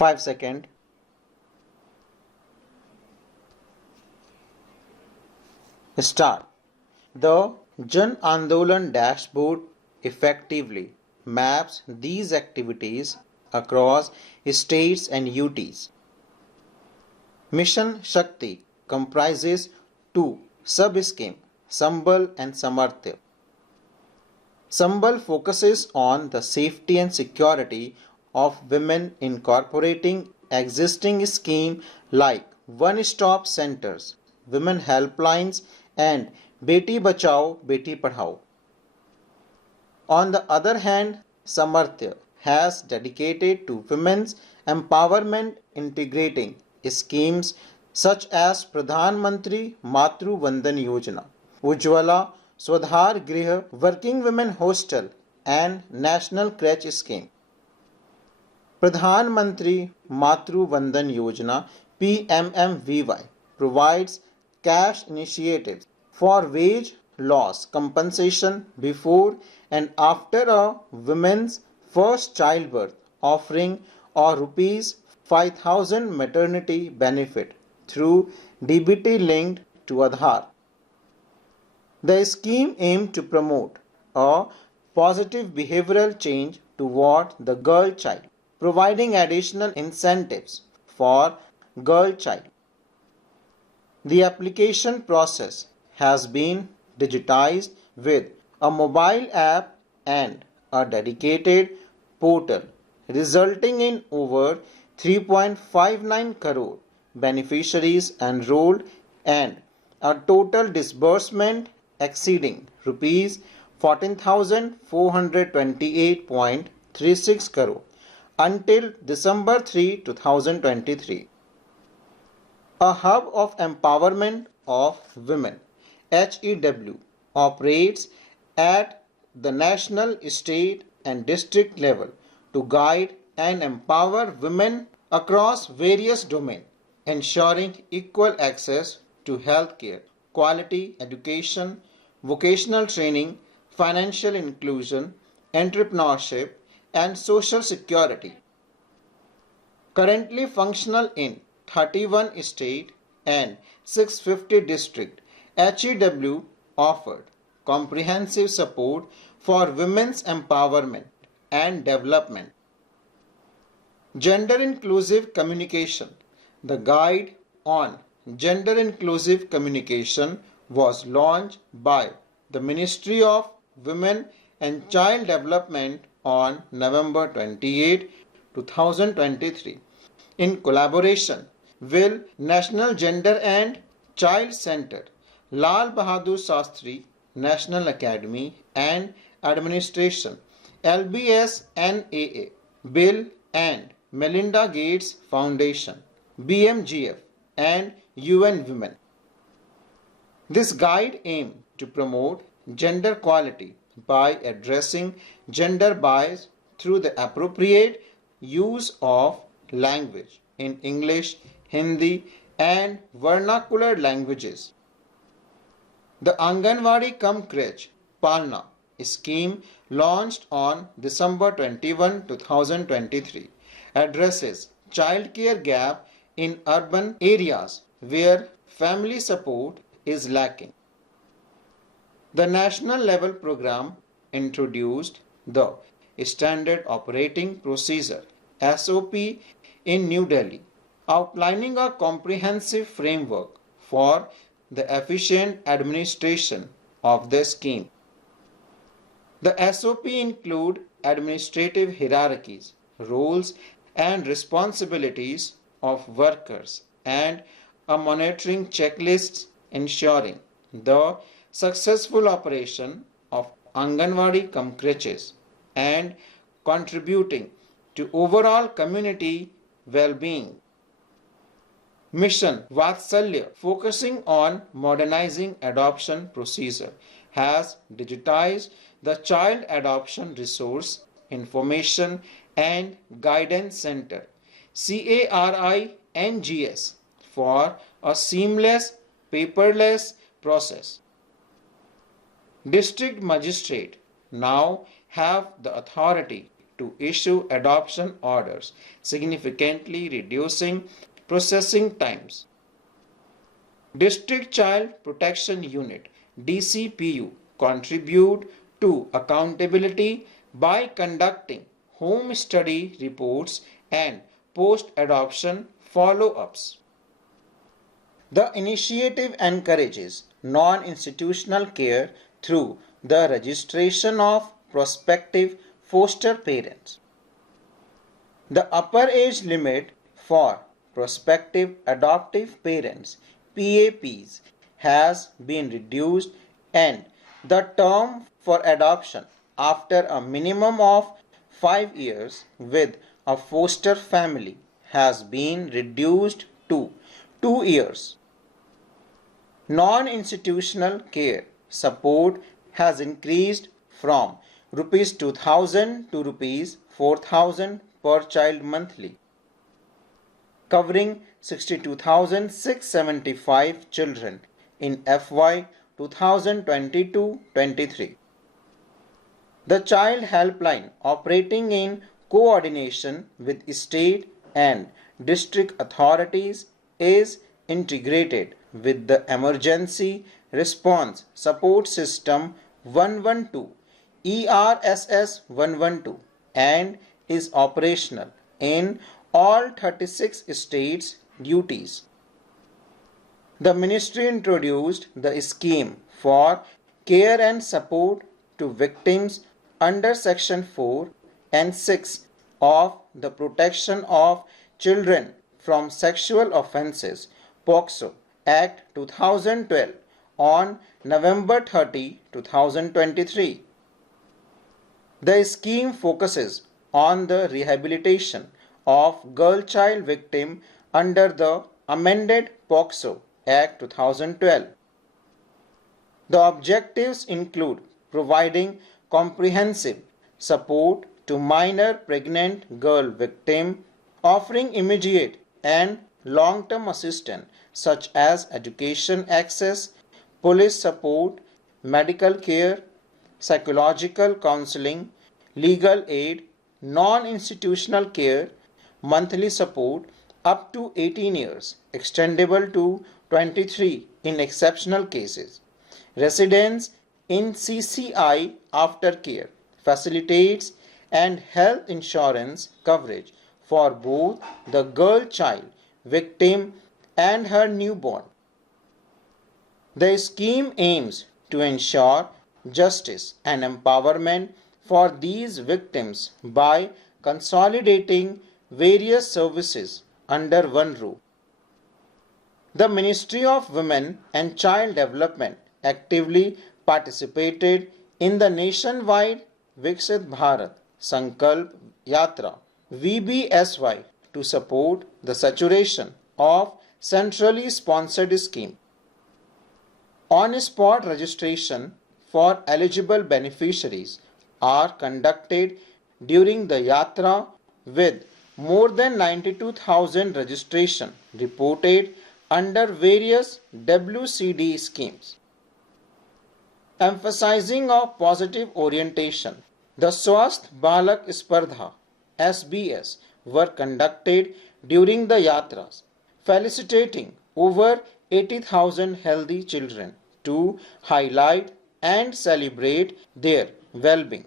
5 seconds. Start. The Jan Andolan dashboard effectively maps these activities across states and UTs. Mission Shakti comprises two sub-schemes, Sambal and Samarthya. Sambal focuses on the safety and security of women, incorporating existing schemes like one-stop centers, women helplines, and Beti Bachao, Beti Padhao. On the other hand, Samarthya has dedicated to women's empowerment, integrating schemes such as Pradhan Mantri Matru Vandan Yojana, Ujjwala Swadhar Griha, Working Women Hostel, and National Crèche Scheme. Pradhan Mantri Matru Vandan Yojana PMMVY provides cash initiatives for wage loss compensation before and after a woman's first childbirth, offering a rupees 5,000 maternity benefit through DBT linked to Aadhaar. The scheme aims to promote a positive behavioral change toward the girl child, providing additional incentives for girl child. The application process has been digitized with a mobile app and a dedicated portal, resulting in over 3.59 crore beneficiaries enrolled and a total disbursement exceeding rupees 14,428.36 crore until December 3, 2023. A hub of empowerment of women, HEW, operates at the national, state, and district level to guide and empower women across various domains, ensuring equal access to healthcare, quality education, vocational training, financial inclusion, entrepreneurship, and social security. Currently functional in 31 states and 650 districts, HEW offered comprehensive support for women's empowerment and development. Gender Inclusive Communication. The Guide on Gender Inclusive Communication was launched by the Ministry of Women and Child Development on November 28, 2023, in collaboration with National Gender and Child Center, Lal Bahadur Shastri National Academy and Administration, LBSNAA, Bill and Melinda Gates Foundation, BMGF, and UN Women. This guide aims to promote gender equality by addressing gender bias through the appropriate use of language in English, Hindi, and vernacular languages. The Anganwadi Kam Crèche Palna scheme, launched on December 21, 2023, addresses childcare gap in urban areas where family support is lacking. The national level program introduced the Standard Operating Procedure SOP in New Delhi, outlining a comprehensive framework for the efficient administration of the scheme. The SOP include administrative hierarchies, roles and responsibilities of workers, and a monitoring checklist ensuring the successful operation of Anganwadi cum creches and contributing to overall community well-being. Mission Vatsalya, focusing on modernizing adoption procedure, has digitized the Child Adoption Resource Information and Guidance Center CARINGS for a seamless paperless process. District Magistrate now have the authority to issue adoption orders, significantly reducing processing times. District Child Protection Unit DCPU contribute to accountability by conducting home study reports and post-adoption follow-ups. The initiative encourages non-institutional care through the registration of prospective foster parents. The upper age limit for prospective adoptive parents PAPs has been reduced and the term for adoption after a minimum of 5 years with a foster family has been reduced to 2 years. Non-institutional care support has increased from Rs 2000 to Rs 4000 per child monthly, covering 62,675 children in FY 2022-23. The Child Helpline, operating in coordination with state and district authorities, is integrated with the Emergency Response Support System 112 ERSS 112 and is operational in all 36 states' duties. The Ministry introduced the scheme for care and support to victims under Section 4 and 6 of the Protection of Children from Sexual Offences POCSO Act 2012 on November 30, 2023. The scheme focuses on the rehabilitation of girl-child victim under the amended POCSO Act 2012. The objectives include providing comprehensive support to minor pregnant girl victim, offering immediate and long-term assistance such as education access, police support, medical care, psychological counseling, legal aid, non-institutional care, monthly support up to 18 years, extendable to 23 in exceptional cases. Residence in CCI aftercare facilitates and health insurance coverage for both the girl child victim and her newborn. The scheme aims to ensure justice and empowerment for these victims by consolidating various services under one roof. The Ministry of Women and Child Development actively participated in the nationwide Viksit Bharat Sankalp Yatra VBSY to support the saturation of centrally sponsored scheme. On-spot registration for eligible beneficiaries are conducted during the Yatra with more than 92,000 registration reported under various WCD schemes. Emphasizing of positive orientation, the Swasth Balak Spardha SBS were conducted during the Yatras, felicitating over 80,000 healthy children to highlight and celebrate their well-being.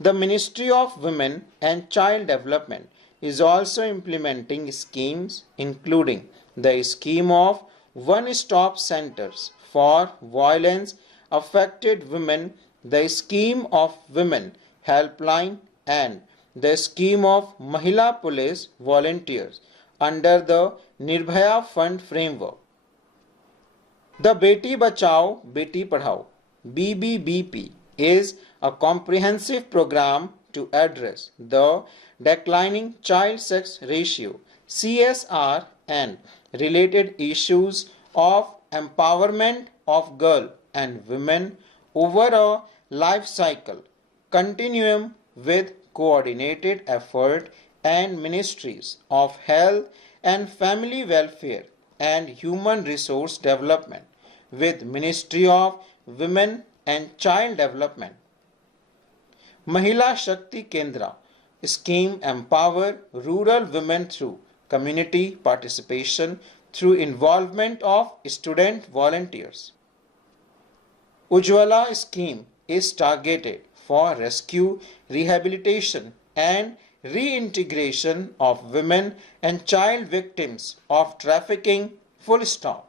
The Ministry of Women and Child Development is also implementing schemes including the scheme of one-stop centers for violence affected women, the scheme of Women Helpline and the scheme of Mahila Police Volunteers under the Nirbhaya Fund framework. The Beti Bachao Beti Padhao BBBP is a comprehensive program to address the declining child sex ratio CSR and related issues of empowerment of girl and women over a life cycle continuum with coordinated effort and ministries of health and family welfare and human resource development with Ministry of Women and Child Development. Mahila Shakti Kendra scheme empower rural women through community participation through involvement of student volunteers. Ujjwala scheme is targeted for rescue, rehabilitation and reintegration of women and child victims of trafficking. Full stop.